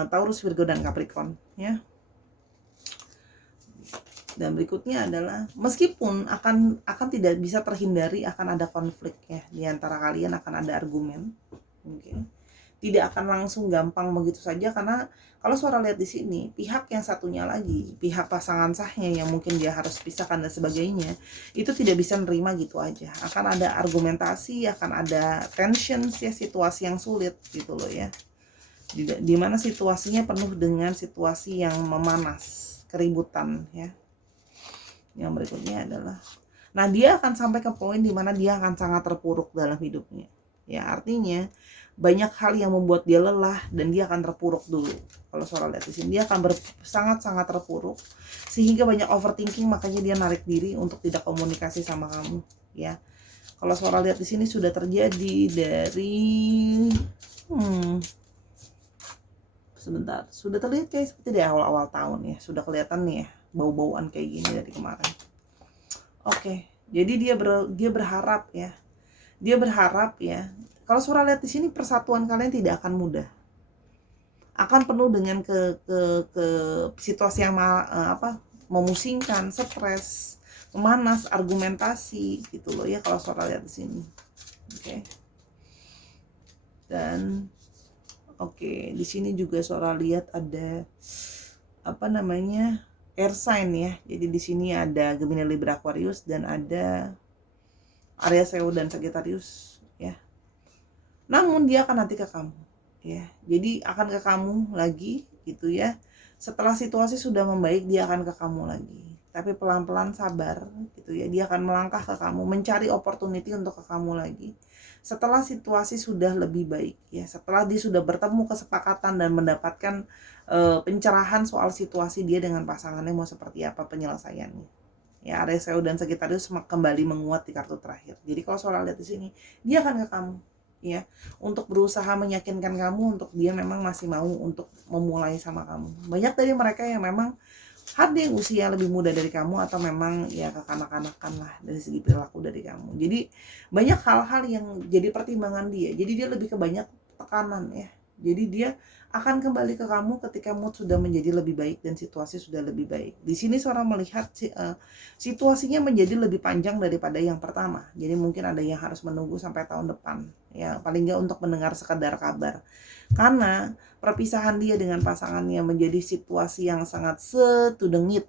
Taurus, Virgo dan Capricorn ya. Dan berikutnya adalah meskipun akan tidak bisa terhindari akan ada konflik ya, di antara kalian akan ada argumen mungkin. Tidak akan langsung gampang begitu saja, karena kalau suara lihat di sini pihak yang satunya lagi, pihak pasangan sahnya yang mungkin dia harus pisahkan dan sebagainya, itu tidak bisa nerima gitu aja. Akan ada argumentasi, akan ada tension ya, situasi yang sulit gitu loh ya. Di mana situasinya penuh dengan situasi yang memanas, keributan ya. Yang berikutnya adalah, nah dia akan sampai ke poin dimana dia akan sangat terpuruk dalam hidupnya ya. Artinya banyak hal yang membuat dia lelah dan dia akan terpuruk dulu. Kalau suara lihat di sini dia akan sangat-sangat terpuruk sehingga banyak overthinking, makanya dia narik diri untuk tidak komunikasi sama kamu ya. Kalau suara lihat di sini sudah terjadi dari sebentar, sudah terlihat kayak seperti di awal-awal tahun ya, sudah kelihatan nih ya bau-bauan kayak gini dari kemarin. Oke, jadi dia berharap ya. Dia berharap ya. Kalau surah lihat di sini persatuan kalian tidak akan mudah. Akan penuh dengan ke situasi yang memusingkan, stres, memanas, argumentasi gitu loh ya kalau surah lihat di sini. Oke. Dan oke, di sini juga suara lihat ada air sign ya. Jadi di sini ada Gemini, Libra, Aquarius, dan ada Aries, Leo dan Sagittarius ya. Namun dia akan nanti ke kamu ya. Jadi akan ke kamu lagi gitu ya. Setelah situasi sudah membaik dia akan ke kamu lagi. Tapi pelan-pelan sabar gitu ya. Dia akan melangkah ke kamu, mencari opportunity untuk ke kamu lagi. Setelah situasi sudah lebih baik ya, setelah dia sudah bertemu kesepakatan dan mendapatkan pencerahan soal situasi dia dengan pasangannya mau seperti apa penyelesaiannya ya. Aries, Leo dan Sagittarius kembali menguat di kartu terakhir. Jadi kalau soal lihat di sini dia akan ke kamu ya, untuk berusaha meyakinkan kamu untuk dia memang masih mau untuk memulai sama kamu. Banyak dari mereka yang memang ada yang usia lebih muda dari kamu, atau memang ya kekanak-kanakan lah dari segi perilaku dari kamu. Jadi banyak hal-hal yang jadi pertimbangan dia. Jadi dia lebih ke banyak tekanan ya. Jadi dia akan kembali ke kamu ketika mood sudah menjadi lebih baik dan situasi sudah lebih baik. Di sini seorang melihat situasinya menjadi lebih panjang daripada yang pertama. Jadi mungkin ada yang harus menunggu sampai tahun depan ya, paling nggak untuk mendengar sekedar kabar. Karena perpisahan dia dengan pasangannya menjadi situasi yang sangat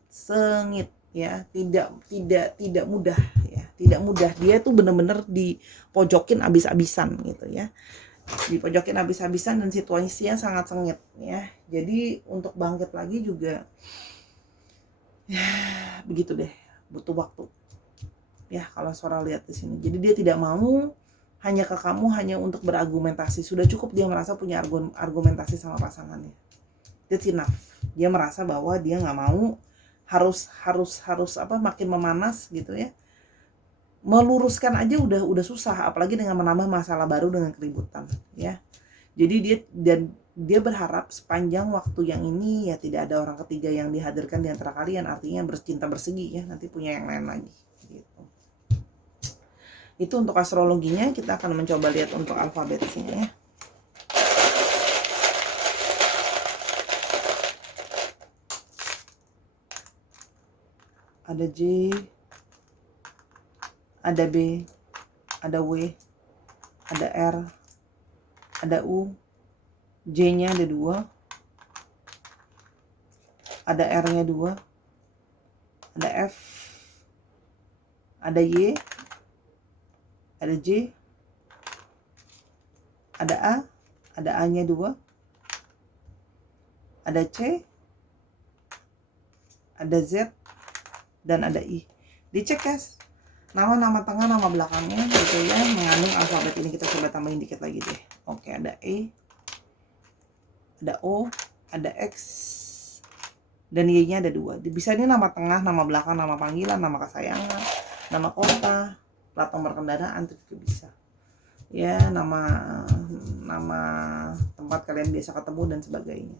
sengit ya, tidak mudah ya, tidak mudah. Dia tuh benar-benar dipojokin abis-abisan gitu ya, dipojokin abis-abisan dan situasinya sangat sengit ya. Jadi untuk bangkit lagi juga ya begitu deh, butuh waktu ya kalau suara lihat di sini. Jadi dia tidak mau hanya ke kamu hanya untuk berargumentasi. Sudah cukup dia merasa punya argumentasi sama pasangannya. That's enough. Dia merasa bahwa dia nggak mau harus makin memanas gitu ya. Meluruskan aja udah susah, apalagi dengan menambah masalah baru dengan keributan ya. Jadi dia berharap sepanjang waktu yang ini ya tidak ada orang ketiga yang dihadirkan di antara kalian, artinya bercinta bersegi ya, nanti punya yang lain lagi gitu. Itu untuk astrologinya. Kita akan mencoba lihat untuk alfabetnya ya. Ada J, ada B, ada W, ada R, ada U, J-nya ada 2, ada R-nya 2, ada F, ada Y, ada J, ada A, ada A-nya 2, ada C, ada Z, dan ada I. Dicek guys, nama tengah, nama belakangnya gitu ya, mengandung alfabet ini. Kita coba tambahin dikit lagi deh. Oke, ada E, ada O, ada X, dan Y-nya ada 2. Bisa ini nama tengah, nama belakang, nama panggilan, nama kesayangan, nama kota, plat nomor kendaraan itu juga bisa. Ya, nama tempat kalian biasa ketemu dan sebagainya.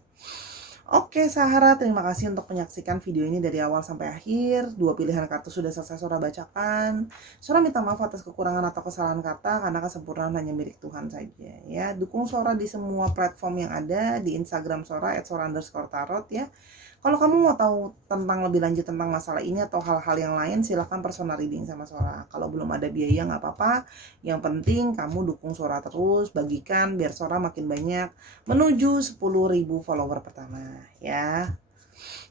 Oke, Sahara, terima kasih untuk menyaksikan video ini dari awal sampai akhir. 2 pilihan kartu sudah selesai Sora bacakan. Sora minta maaf atas kekurangan atau kesalahan kata karena kesempurnaan hanya milik Tuhan saja. Ya, dukung Sora di semua platform yang ada, di Instagram Sora @sora_tarot ya. Kalau kamu mau tahu tentang lebih lanjut tentang masalah ini atau hal-hal yang lain, silahkan personal reading sama Sora. Kalau belum ada biaya nggak apa-apa. Yang penting kamu dukung Sora terus, bagikan biar Sora makin banyak menuju 10.000 follower pertama ya.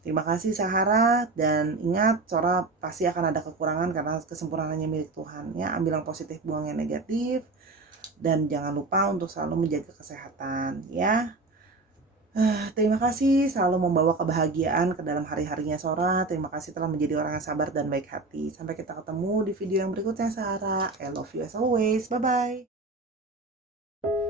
Terima kasih Sahara, dan ingat Sora pasti akan ada kekurangan karena kesempurnaannya milik Tuhan ya. Ambil yang positif, buang yang negatif, dan jangan lupa untuk selalu menjaga kesehatan ya. Terima kasih selalu membawa kebahagiaan ke dalam hari-harinya Sora. Terima kasih telah menjadi orang yang sabar dan baik hati. Sampai kita ketemu di video yang berikutnya Sahara. I love you as always. Bye bye.